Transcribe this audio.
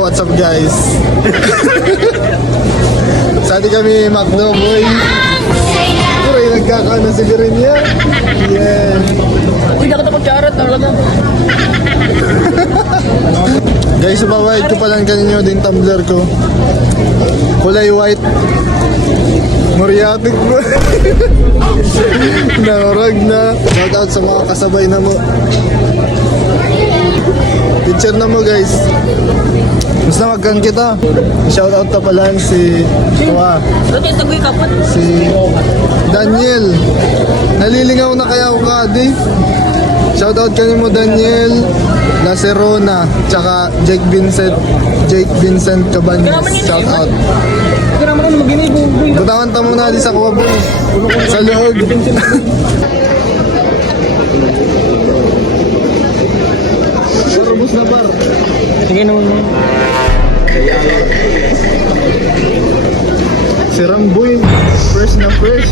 What's up guys? Sadi kami Macdo boy. Puro nagkakaano si Garinya. Yeah. Uy, nakatakot charot talaga. Guys, babawait ko palang kanino din tumbler ko. Kulay white. Moriatic bro. Narag na. Shout out sa mga kasabay na mo. Picture na mo guys. Basta magkan kita. Shout out na pala si si Daniel. Nalilingaw na kaya ako ka, Shout out kanimo Daniel Lacerona, tsaka Jake Vincent Cabanes. Shout out. Butawan ta muna di sa kuwa boy. Sa loob. Sarubos na bar. Tingin mo. Si Ramboy, fresh na fresh.